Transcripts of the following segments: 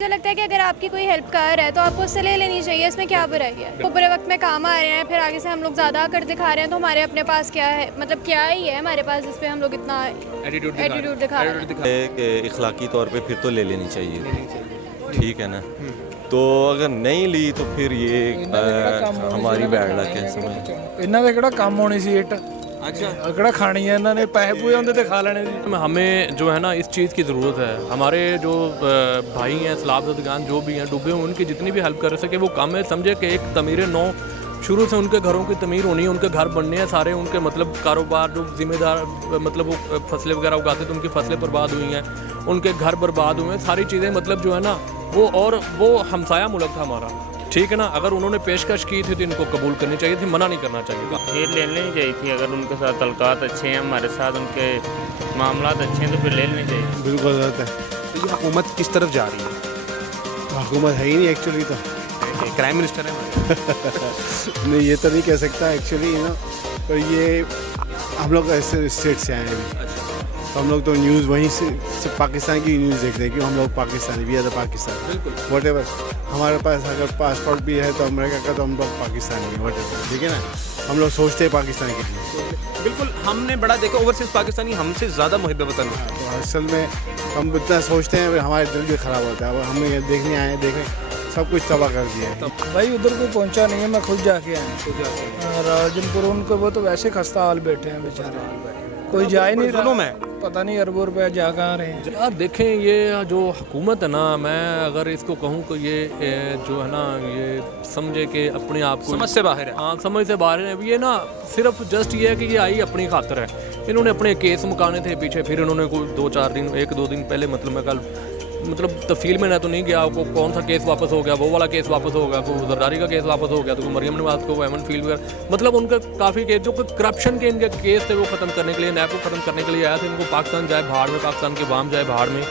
मुझे लगता है कि अगर आपकी कोई हेल्प कर रहा है तो आपको उससे ले लेनी चाहिए, इसमें क्या बुराई है। वो बुरे वक्त में काम आ रहे हैं, फिर आगे से हम लोग ज़्यादा कर दिखा रहे हैं तो हमारे अपने पास क्या है, मतलब क्या ही है हमारे पास जिस पे हम लोग इतना एटीट्यूड दिखा रहे हैं। इखलाकी तौर पे फिर तो ले लेनी चाहिए, ठीक है ना। तो अगर नहीं ली तो फिर ये हमारी बैड लक है। समझ इन्हों का किहड़ा काम होनी सी इट। अच्छा किहड़ा खानी है इन्होंने, पैसे पूए होंदे ते खा लेने सी। हमें जो है ना इस चीज़ की ज़रूरत है। हमारे जो भाई हैं सलाबदगान जो भी हैं डूबे हुए, उनकी जितनी भी हेल्प कर सके वो कम है। समझे कि एक तमीर नौ शुरू से उनके घरों की तमीर होनी है, उनके घर बनने हैं सारे, उनके मतलब कारोबार जो जिम्मेदार मतलब वो फसलें वगैरह उगाते तो उनकी फसलें बर्बाद हुई हैं, उनके घर बर्बाद हुए हैं, सारी चीज़ें मतलब जो है ना वो हमसाया मुल्क था हमारा, ठीक है ना। अगर उन्होंने पेशकश की थी तो इनको कबूल करनी चाहिए थी, मना नहीं करना चाहिए था। ये ले लेनी चाहिए थी। अगर उनके साथ तल्कात अच्छे हैं, हमारे साथ उनके मामलात अच्छे हैं तो फिर ले लेनी चाहिए। बिल्कुल गलत है। तो ये हुकूमत किस तरफ जा रही है? हुकूमत है ही नहीं एक्चुअली तो प्राइम मिनिस्टर है नहीं, ये तो नहीं कह सकता एक्चुअली ना। तो ये हम लोग ऐसे स्टेट से आए हैं अभी, तो हम लोग तो न्यूज़ वहीं से पाकिस्तान की न्यूज़ देखते हैं कि हम लोग पाकिस्तानी भी है तो पाकिस्तान वट एवर। हमारे पास अगर पासपोर्ट भी है तो अमेरिका का, तो हम लोग पाकिस्तानी है वट एवर, ठीक है ना। हम लोग सोचते हैं पाकिस्तान के लिए। बिल्कुल, हमने बड़ा देखा ओवरसीज पाकिस्तानी हमसे ज़्यादा मुहिब वतन है। तो असल में हम इतना सोचते हैं, हमारे दिल भी ख़राब होता है। अब हम ये देखने आए हैं, देखें सब कुछ तबाह कर दिया है। भाई उधर कोई पहुंचा नहीं है, मैं खुद जाके आया राजनपुर। उनको वो तो वैसे खस्ता हाल बैठे हैं बेचारे, कोई जा ही नहीं रहा है। पता नहीं अरबों रुपये जा कहाँ रहे हैं। यार देखें, ये जो हुकूमत है ना, मैं अगर इसको कहूँ कि ये जो है ना, ये समझे कि अपने आप को समझ से बाहर है। हाँ, समझ से बाहर है। ये ना सिर्फ जस्ट ये है कि ये आई अपनी खातर है। इन्होंने अपने केस मुकाने थे पीछे, फिर इन्होंने कोई 1-2 दिन पहले मतलब मैं कल तफसील में ना तो नहीं गया, को कौन सा केस वापस हो गया, वो वाला केस वापस हो गया, कोई जरदारी का केस वापस हो गया, तो मरियम नवाज को एमन फील्ड वगैरह, मतलब उनका काफ़ी केस जो करप्शन के इनके केस थे वो ख़त्म करने के लिए, नैब को ख़त्म करने के लिए आया था। इनको पाकिस्तान जाए भाड़ में, पाकिस्तान की वाम जाए भाड़ में,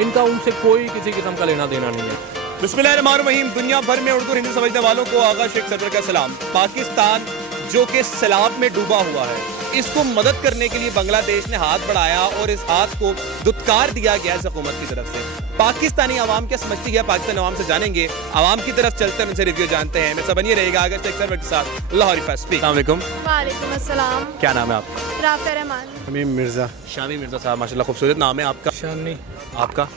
इनका उनसे कोई किसी किस्म का लेना देना नहीं है। बिस्मिल्लाहिर्रहमानिर्रहीम। दुनिया भर में उर्दू हिंदी समझने वालों को आगा शेख सदर का सलाम। पाकिस्तान जो कि सैलाब में डूबा हुआ है, इसको मदद करने के लिए बांग्लादेश ने हाथ बढ़ाया और इस हाथ को दुत्कार दिया गया इस हुकूमत की तरफ से। पाकिस्तानी आवाम क्या समझती है, पाकिस्तानी आवाम से जानेंगे। आवाम की तरफ चलते हैं, उनसे रिव्यू जानते हैं। मैं सब बनिए रहेगा आगे शेख सदर के साथ। Lahori first speak. अस्सलाम वालेकुम। वालेकुम अस्सलाम। क्या नाम है आपका? राफ़िया रहमान। हमीम मिर्ज़ा। शामी मिर्जा साहब, माशाल्लाह खूबसूरत नाम है आपका। शानी। आपका?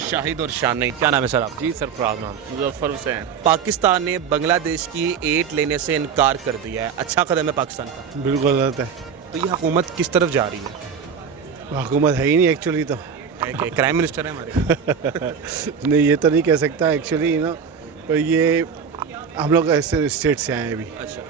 शाहिद और शानी। क्या नाम है सर आप? जी सरफराज नाम। मुजफ्फर हुसैन। पाकिस्तान ने बांग्लादेश की एड लेने से इनकार कर दिया है, अच्छा कदम है पाकिस्तान का? बिल्कुल गलत है। तो ये हुकूमत किस तरफ जा रही है? हुकूमत है ही नहीं एक्चुअली तो प्राइम मिनिस्टर है हमारे। नहीं, ये तो नहीं कह सकता एक्चुअली ना। तो ये हम लोग ऐसे स्टेट से आए हैं अभी, अच्छा,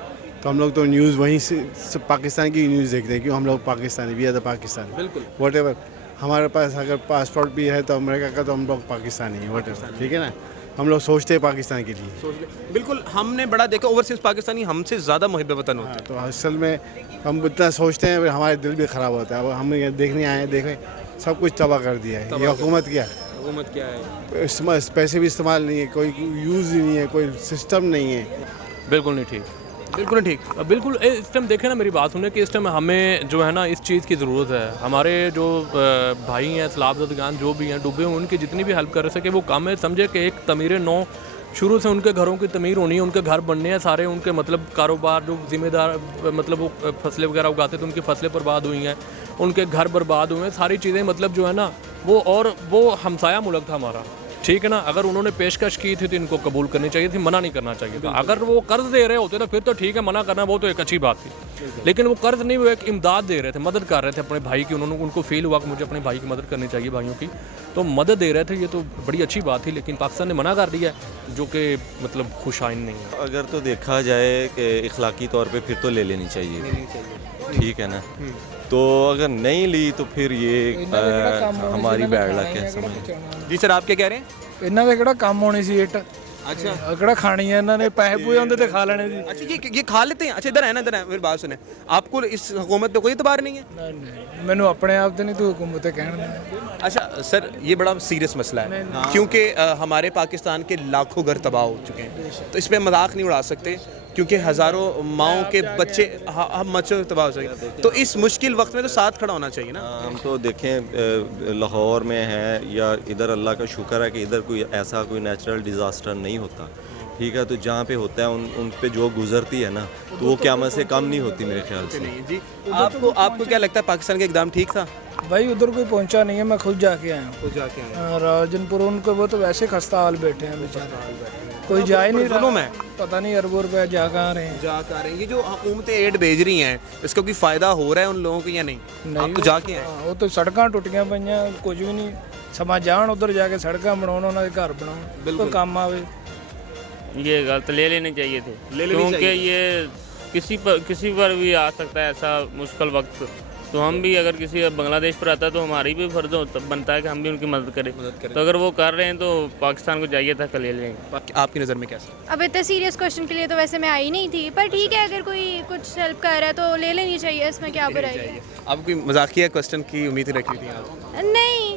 तो हम लोग तो न्यूज़ वहीं से पाकिस्तान की न्यूज़ देखते हैं कि हम लोग पाकिस्तानी भी है तो पाकिस्तान बिल्कुल वट एवर। हमारे पास अगर पासपोर्ट भी है तो अमेरिका का, तो हम लोग पाकिस्तानी है वट एवर, ठीक है ना। हम लोग सोचते हैं पाकिस्तान के लिए। बिल्कुल, हमने बड़ा देखा ओवरसीज पाकिस्तानी हमसे ज़्यादा मुहिब वतन होते हैं। तो असल में हम इतना सोचते हैं, हमारे दिल भी ख़राब होता है। अब हम ये देखने आए हैं, देखें सब कुछ तबाह कर दिया है। ये हुकूमत क्या है? हुकूमत क्या है? पैसे भी इस्तेमाल नहीं है, कोई यूज़ ही नहीं है, कोई सिस्टम नहीं है। बिल्कुल नहीं ठीक, बिल्कुल नहीं ठीक। बिल्कुल। इस टाइम देखें ना, मेरी बात सुने कि इस टाइम हमें जो है ना इस चीज़ की ज़रूरत है। हमारे जो भाई हैं सलाबदगान जो भी हैं डूबे हुए, उनकी जितनी भी हेल्प कर सके वो कम है। समझे कि एक तमीर नौ शुरू से उनके घरों की तमीर होनी है, उनके घर बनने हैं सारे, उनके मतलब कारोबार जो जिम्मेदार मतलब वो फसलें वगैरह उगाते तो उनकी फसलें बर्बाद हुई हैं, उनके घर बर्बाद हुए हैं, सारी चीज़ें मतलब जो है ना वो हमसाया मुल्क था हमारा, ठीक है ना। अगर उन्होंने पेशकश की थी तो इनको कबूल करनी चाहिए थी, मना नहीं करना चाहिए था। अगर वो कर्ज दे रहे होते तो फिर तो ठीक है, मना करना वो तो एक अच्छी बात थी, लेकिन वो कर्ज नहीं, वो एक इमदाद दे रहे थे, मदद कर रहे थे अपने भाई की। उनको फील हुआ कि मुझे अपने भाई की मदद करनी चाहिए, भाइयों की, तो मदद दे रहे थे। ये तो बड़ी अच्छी बात थी, लेकिन पाकिस्तान ने मना कर दिया, जो कि मतलब खुशाइन नहीं है। अगर तो देखा जाए कि इखलाकी तौर पे फिर तो ले लेनी चाहिए, ठीक है ना। तो अगर नहीं ली तो फिर ये हमारी बैड लक है। समझ जी सर, आप क्या कह रहे हैं? इन्हों का किहड़ा काम होनी सी इट। अच्छा, किहड़ा खानी है इन्होंने, पैसे पूए होंदे ते खा लेने सी। अच्छा, ये खा लेते हैं। अच्छा, इधर है ना, इधर है, मेरी बात सुने। आपको इस हुकूमत पे कोई एतबार नहीं है? नहीं, मैनू अपने आप ते नहीं, तू हुकूमत ते कहना। अच्छा सर, ये बड़ा सीरियस मसला है क्योंकि हमारे पाकिस्तान के लाखों घर तबाह हो चुके हैं, तो इस पर मजाक नहीं उड़ा सकते क्योंकि हज़ारों माओं के बच्चे हम मच्छर तबाह हो सके, तो इस मुश्किल वक्त में तो साथ खड़ा होना चाहिए ना। हम तो देखें लाहौर में हैं या इधर, अल्लाह का शुक्र है कि इधर कोई ऐसा कोई नेचुरल डिज़ास्टर नहीं होता, ठीक है। तो जहाँ पे होता है उन पे जो गुजरती है ना, तो वो क़यामत से कम नहीं होती मेरे ख्याल से। जी, आपको क्या लगता है पाकिस्तान का इकदाम ठीक था? भाई उधर कोई पहुंचा नहीं है, मैं खुद जाके आया हूँ। जाके रावलपिंडी उनको वो तो वैसे खस्ता हाल बैठे हैं बेचारे, कोई जा ही नहीं रहा है। पता नहीं अरबों रुपए जा कहाँ रहे हैं। ये जो हुकूमतें एड भेज रही हैं, इसका कोई फ़ायदा हो रहा है उन लोगों को या नहीं? आप तो जाके आए। वो तो सड़कां टुटियां पईयां, कुछ भी नहीं समा जान उधर जाके सड़कां बनाओ, उन्होंने घर बनाओ, कोई काम आवे। ये गलत ले लेने चाहिए थे, क्योंकि ये किसी पर भी आ सकता है ऐसा मुश्किल वक्त। तो हम भी अगर किसी बांग्लादेश पर आता है तो हमारी भी फर्ज बनता है कि हम भी उनकी मदद करें। तो अगर वो कर रहे हैं तो पाकिस्तान को चाहिए था कि ले लेंगे। आपकी नज़र में कैसा? अब इतने सीरियस क्वेश्चन के लिए तो वैसे मैं आई नहीं थी, पर ठीक है अगर कोई कुछ हेल्प कर रहा है तो ले लेनी चाहिए, इसमें क्या बुराई है। आप कोई मजाकिया क्वेश्चन की उम्मीद रख रही थी आप? नहीं,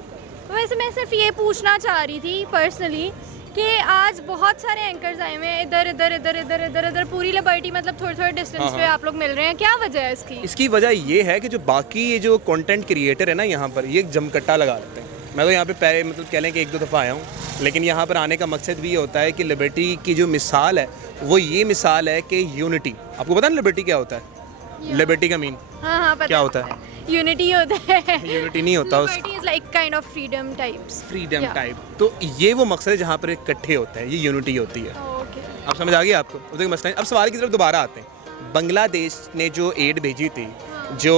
वैसे मैं सिर्फ ये पूछना चाह रही थी पर्सनली कि आज बहुत सारे एंकर्स आए हुए हैं, इधर इधर इधर इधर इधर इधर पूरी लिबर्टी, मतलब थोड़े थोड़े डिस्टेंस पे आप लोग मिल रहे हैं, क्या वजह है इसकी? इसकी वजह ये है कि जो बाकी ये जो कंटेंट क्रिएटर है ना, यहाँ पर ये जमकट्टा लगा लेते हैं। मैं तो यहाँ पे पहले मतलब कह लें कि 1-2 दफ़ा आया हूँ, लेकिन यहाँ पर आने का मकसद भी ये होता है कि लिबर्टी की जो मिसाल है वो ये मिसाल है कि यूनिटी। आपको पता है लिबर्टी क्या होता है? लिबर्टी का मीन हाँ पता क्या होता है? यूनिटी होता है। यूनिटी नहीं होता, liberty is like kind of freedom types. Freedom type. तो ये वो मकसद है जहाँ पर इकट्ठे होते हैं, ये यूनिटी होती है। ओके, अब समझ आ गया आपको? उधर मसला है। अब सवाल की तरफ दोबारा आते हैं। बांग्लादेश ने जो एड भेजी थी, जो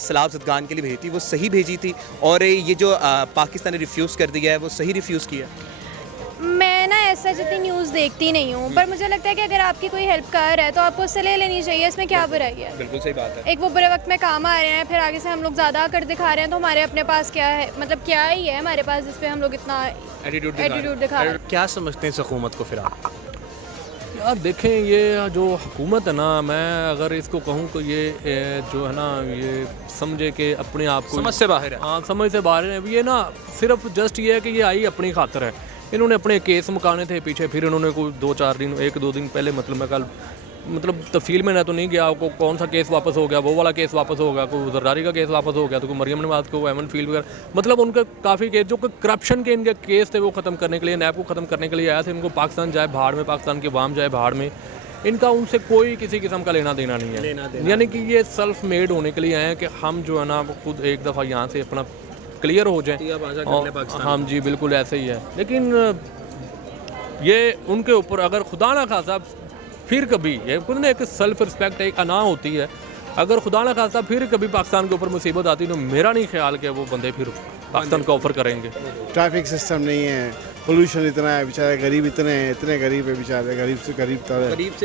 सैलाब ज़दगान के लिए भेजी थी, वो सही भेजी थी, और ये जो पाकिस्तान ने रिफ्यूज़ कर दिया है वो सही रिफ्यूज़ किया? मैं ना ऐसा जितनी न्यूज़ देखती नहीं हूँ, पर मुझे लगता है कि अगर आपकी कोई हेल्प कर रहा है तो आपको उससे ले लेनी चाहिए, इसमें क्या बुराई है। बिल्कुल सही बात है। एक वो बुरे वक्त में काम आ रहे हैं, फिर आगे से हम लोग ज़्यादा कर दिखा रहे हैं, तो हमारे अपने पास क्या है, मतलब क्या ही है हमारे पास जिस पे हम लोग इतना एटीट्यूड दिखा रहे हैं। क्या समझते हैं इस हुकूमत को फिर आप? यार देखें, ये जो हुकूमत है ना, मैं अगर इसको कहूँ तो ये जो है ना, ये समझे कि अपने आप को समझ से बाहर है। हाँ, समझ से बाहर है। ये ना सिर्फ जस्ट ये है कि ये आई अपनी खातर है। इन्होंने अपने केस मुकाने थे पीछे, फिर इन्होंने कोई 2-4 दिन 1-2 दिन पहले, मतलब मैं कल तफसील में ना तो नहीं गया, को कौन सा केस वापस हो गया, वो वाला केस वापस हो गया, कोई जरदारी का केस वापस हो गया, तो कोई मरियम नवाज को, एमन फील्ड वगैरह, मतलब उनका काफ़ी केस जो करप्शन के इनके केस थे वो ख़त्म करने के लिए, नैब को ख़त्म करने के लिए आया थे। इनको पाकिस्तान जाए भाड़ में, पाकिस्तान की अवाम जाए भाड़ में, इनका उनसे कोई किसी किस्म का लेना देना नहीं है। यानी कि ये सेल्फ मेड होने के लिए आए हैं कि हम जो है ना खुद एक दफ़ा यहाँ से अपना क्लियर हो जाए। हाँ जी, बिल्कुल ऐसे ही है। लेकिन ये उनके ऊपर अगर खुदा ना खासा फिर कभी, ये खुद ने एक सेल्फ रिस्पेक्ट, एक अना होती है, अगर खुदा ना खासा फिर कभी पाकिस्तान के ऊपर मुसीबत आती तो मेरा नहीं ख्याल कि वो बंदे फिर पाकिस्तान को ऑफर करेंगे। ट्रैफिक सिस्टम नहीं है, पोल्यूशन इतना है, बेचारे गरीब इतने गरीब है, बेचारे गरीब से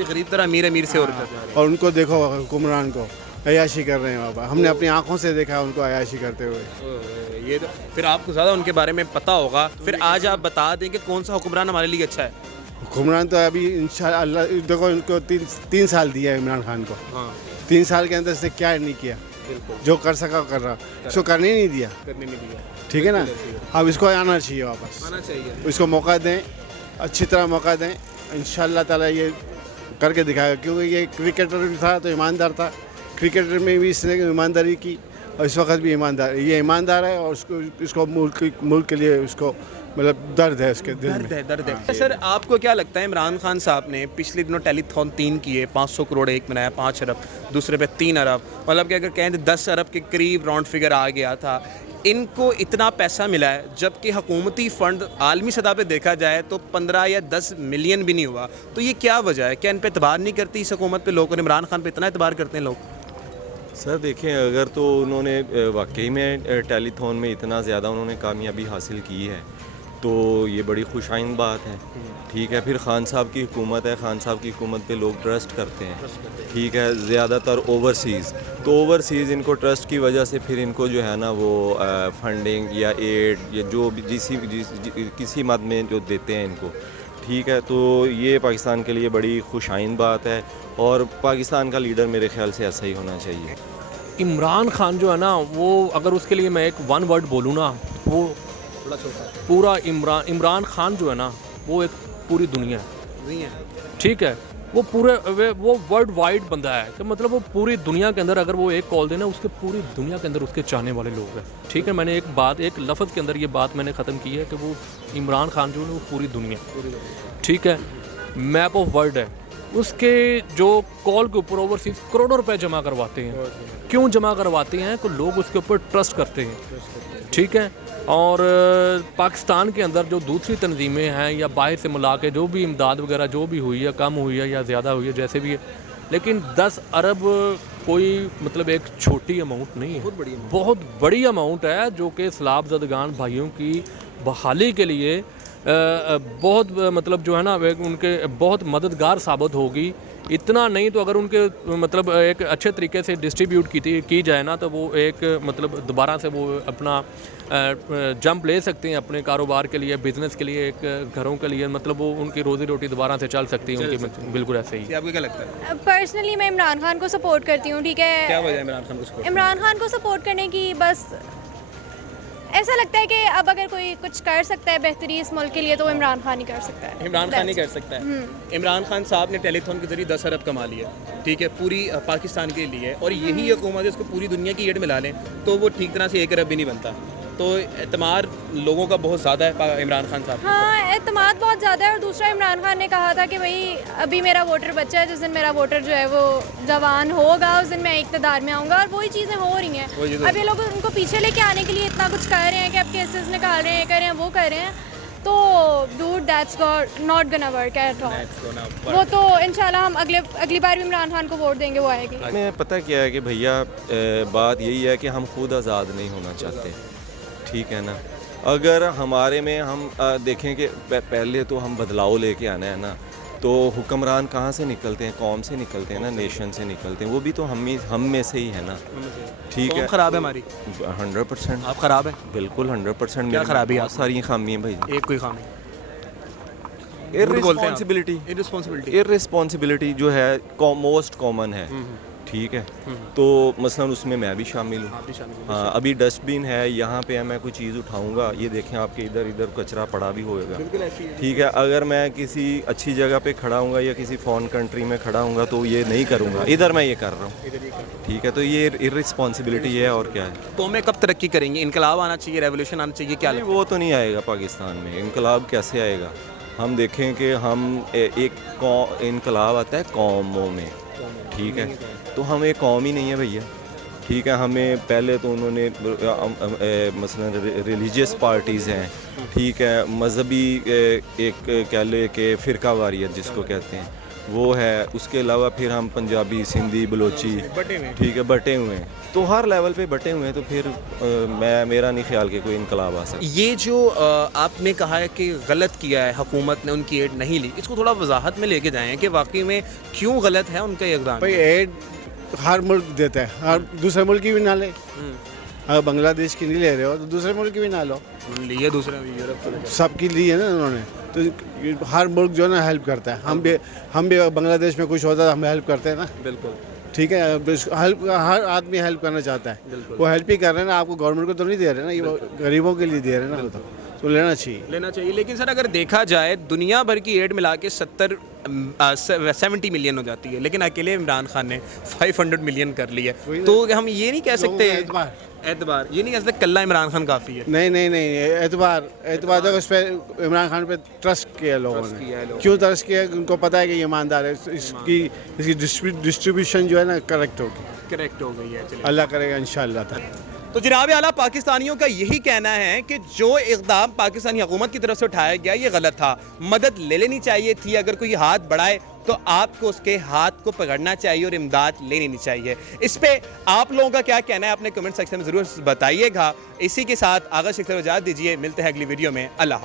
गरीब तरह अमीर से और उनको देखो हुक्मरान को अयाशी कर रहे हैं बाबा, हमने अपनी आंखों से देखा है उनको अयाशी करते हुए। ये तो फिर आपको ज़्यादा उनके बारे में पता होगा, फिर आज आप बता दें कि कौन सा हुक्मरान हमारे लिए अच्छा है। हुक्मरान तो अभी इंशाअल्लाह देखो, उनको 3 साल दिया है इमरान खान को। 3 साल के अंदर इसने क्या नहीं किया, जो कर सका कर रहा, इसको करने नहीं दिया। ठीक है ना, अब इसको आना चाहिए वापस, इसको मौका दें, अच्छी तरह मौका दें, इंशाअल्लाह ताला ये करके दिखाएगा। क्योंकि ये क्रिकेटर भी था तो ईमानदार था, क्रिकेटर में भी इसने ईमानदारी की और इस वक्त भी ईमानदार, ये ईमानदार है और इसको मुल्क के लिए उसको मतलब दर्द है, उसके दिल में दर्द है। सर आपको क्या लगता है, इमरान खान साहब ने पिछले दिनों टेलीथॉन 3 किए, 500 करोड़ एक बनाया, 5 अरब, दूसरे पे 3 अरब, मतलब कि अगर कहें तो 10 अरब के करीब राउंड फिगर आ गया था। इनको इतना पैसा मिला है, जबकि हुकूमती फ़ंड आलमी सतह पे देखा जाए तो 15 या 10 मिलियन भी नहीं हुआ। तो ये क्या वजह है? क्या इन पर एतबार नहीं करती इस हुकूमत पे लोग, और इमरान खान पे इतना एतबार करते हैं लोग? सर देखें, अगर तो उन्होंने वाकई में टेलीथॉन में इतना ज़्यादा उन्होंने कामयाबी हासिल की है तो ये बड़ी खुशाइन बात है। ठीक है, फिर खान साहब की हुकूमत है, खान साहब की हुकूमत पे लोग ट्रस्ट करते हैं। ठीक है, ज़्यादातर ओवरसीज़, तो ओवरसीज़ इनको ट्रस्ट की वजह से फिर इनको जो है ना वो फंडिंग या एड या जो किसी मद में जो देते हैं इनको। ठीक है, तो ये पाकिस्तान के लिए बड़ी खुशाइन बात है और पाकिस्तान का लीडर मेरे ख्याल से ऐसा ही होना चाहिए। इमरान खान जो है ना, वो अगर उसके लिए मैं एक 1 वर्ड बोलूँ ना, वो थोड़ा छोटा पूरा इमरान खान जो है ना, वो एक पूरी दुनिया है, नहीं है। ठीक है। वो पूरे वो वर्ल्ड वाइड बंदा है कि मतलब वो पूरी दुनिया के अंदर अगर वो एक कॉल देना, उसके पूरी दुनिया के अंदर उसके चाहने वाले लोग हैं, ठीक है। मैंने एक लफ्ज़ के अंदर ये बात मैंने ख़त्म की है कि वो इमरान खान जो है वो पूरी दुनिया, ठीक है, मैप ऑफ वर्ल्ड है। उसके जो कॉल के ऊपर ओवरसीज़ करोड़ों रुपए जमा करवाते हैं। क्यों जमा करवाते हैं? तो लोग उसके ऊपर ट्रस्ट करते हैं, ठीक है। और पाकिस्तान के अंदर जो दूसरी तंजीमें हैं या बाहर से मिला के जो भी इमदाद वगैरह जो भी हुई है, कम हुई है या ज़्यादा हुई है, जैसे भी है, लेकिन 10 अरब कोई मतलब एक छोटी अमाउंट नहीं है, बहुत बड़ी अमाउंट है जो कि सैलाब ज़दगान भाइयों की बहाली के लिए बहुत मतलब जो है ना उनके बहुत मददगार साबित होगी। इतना नहीं तो अगर उनके मतलब एक अच्छे तरीके से डिस्ट्रीब्यूट की जाए ना, तो वो एक मतलब दोबारा से वो अपना जंप ले सकते हैं अपने कारोबार के लिए, बिज़नेस के लिए, एक घरों के लिए, मतलब वो उनकी रोज़ी रोटी दोबारा से चल सकती है उनकी। बिल्कुल ऐसे ही। आपको क्या लगता है? पर्सनली मैं इमरान खान को सपोर्ट करती हूँ, ठीक है। क्या वजह है इमरान खान को support? इमरान खान को सपोर्ट करने की बस ऐसा लगता है कि अब अगर कोई कुछ कर सकता है बेहतरी इस मुल्क के लिए तो इमरान खान ही कर सकता है। इमरान खान ही कर सकता है। इमरान खान साहब ने टेलीथॉन के जरिए 10 अरब कमा लिया, ठीक है, पूरी पाकिस्तान के लिए, और यही हुकूमत है, इसको पूरी दुनिया की एड मिला लें तो वो ठीक तरह से 1 अरब भी नहीं बनता। तो एतमाद लोगों का बहुत ज़्यादा है इमरान खान साहब। हाँ, एतमाद बहुत ज़्यादा है। और दूसरा, इमरान खान ने कहा था कि भाई अभी मेरा वोटर बच्चा है, जिस दिन मेरा वोटर जो है वो जवान होगा उस दिन मैं इक़्तिदार में आऊँगा, और वही चीज़ें हो रही हैं। अब ये लोग उनको पीछे लेके आने के लिए इतना कुछ कर रहे हैं कि अब केसेस निकाल रहे हैं, कर रहे हैं, वो कर रहे हैं, तो dude that's not gonna work at all. वो तो इंशाल्लाह हम अगली बार भी इमरान खान को वोट देंगे, वो आएगी। हमें पता क्या है कि भैया बात यही है कि हम खुद आज़ाद नहीं होना चाहते, ठीक है ना। अगर हमारे में हम देखें कि पहले तो हम बदलाव लेके आना है ना, तो हुक्मरान कहाँ से निकलते हैं? कौम से निकलते हैं ना, नेशन से निकलते हैं, वो भी तो हम में से ही है ना, ठीक है। खराब है हमारी 100%। आप खराब है? बिल्कुल 100%। क्या खराबी है? बहुत सारी खामी है भाई। एक कोई खामी? इररिस्पॉन्सिबिलिटी जो है मोस्ट कॉमन है, ठीक है। तो मसलन उसमें मैं भी शामिल हूँ। हाँ, अभी डस्टबिन है यहाँ पे है, मैं कोई चीज़ उठाऊँगा, ये देखें आपके इधर इधर कचरा पड़ा भी होएगा, ठीक है। अगर मैं किसी अच्छी जगह पे खड़ा हूँगा या किसी फॉरेन कंट्री में खड़ा हूँगा तो ये नहीं करूँगा, इधर मैं ये कर रहा हूँ, ठीक है। तो ये इररिस्पॉन्सिबिलिटी है, और क्या है। कौमें कब तरक्की करेंगी? इनकलाब आना चाहिए, रेवोल्यूशन आना चाहिए, क्या? वो तो नहीं आएगा पाकिस्तान में। इनकलाब कैसे आएगा? हम देखें कि हम एक इनकलाब आता है कौमों में, ठीक है। तो हम एक कौम ही नहीं है भैया, ठीक है। हमें पहले तो उन्होंने मसलन रिलीजियस पार्टीज़ हैं, ठीक है, मजहबी एक कह ले कि फ़िरका वारियत जिसको कहते हैं वो है। उसके अलावा फिर हम पंजाबी, सिंधी, बलोची, ठीक है, बटे हुए हैं। तो हर लेवल पे बटे हुए हैं, तो फिर मेरा नहीं ख्याल कि कोई इनकलाब आ सकता। ये जो आपने कहा है कि गलत किया है हुकूमत ने, उनकी एड नहीं ली, इसको थोड़ा वजाहत में लेके जाएं कि वाकई में क्यों गलत है उनका इक़दाम? भाई एड हर मुल्क देता है, हर दूसरे मुल्क की भी ना ले। अगर बांग्लादेश की नहीं ले रहे हो तो दूसरे मुल्क की भी ना लो। लिए दूसरे यूरोप सबकी ली है ना उन्होंने, तो हर मुल्क जो है ना हेल्प करता है। हम भी बांग्लादेश में कुछ होता है हम हेल्प करते हैं ना, बिल्कुल, ठीक है। हेल्प हर आदमी हेल्प करना चाहता है, वो हेल्प ही कर रहे हैं ना। आपको गवर्नमेंट को तो नहीं दे रहे ना, ये गरीबों के लिए दे रहे हैं ना, वो तो लेना चाहिए। लेकिन सर अगर देखा जाए दुनिया भर की एड मिला के 70 मिलियन हो जाती है, लेकिन अकेले इमरान खान ने 500 मिलियन कर लिया, तो हम ये नहीं कह सकते एतबार ये नहीं कह सकते कल्ला इमरान खान काफ़ी है। नहीं, एतबार तो उस पर इमरान खान पे ट्रस्ट किया लोगों ने। क्यों ट्रस्ट किया? उनको पता है कि ये ईमानदार है, इसकी डिस्ट्रीब्यूशन जो है ना करेक्ट हो गई है। अल्लाह करेगा इंशाअल्लाह। तो जनाब आला पाकिस्तानियों का यही कहना है कि जो इक़दाम पाकिस्तानी हुकूमत की तरफ से उठाया गया ये गलत था। मदद ले लेनी चाहिए थी, अगर कोई हाथ बढ़ाए तो आपको उसके हाथ को पकड़ना चाहिए और इमदाद लेनी नहीं चाहिए। इस पे आप लोगों का क्या कहना है अपने कमेंट सेक्शन में ज़रूर बताइएगा। इसी के साथ आगा शेख इजाज़त दीजिए, मिलते हैं अगली वीडियो में। अल्लाह।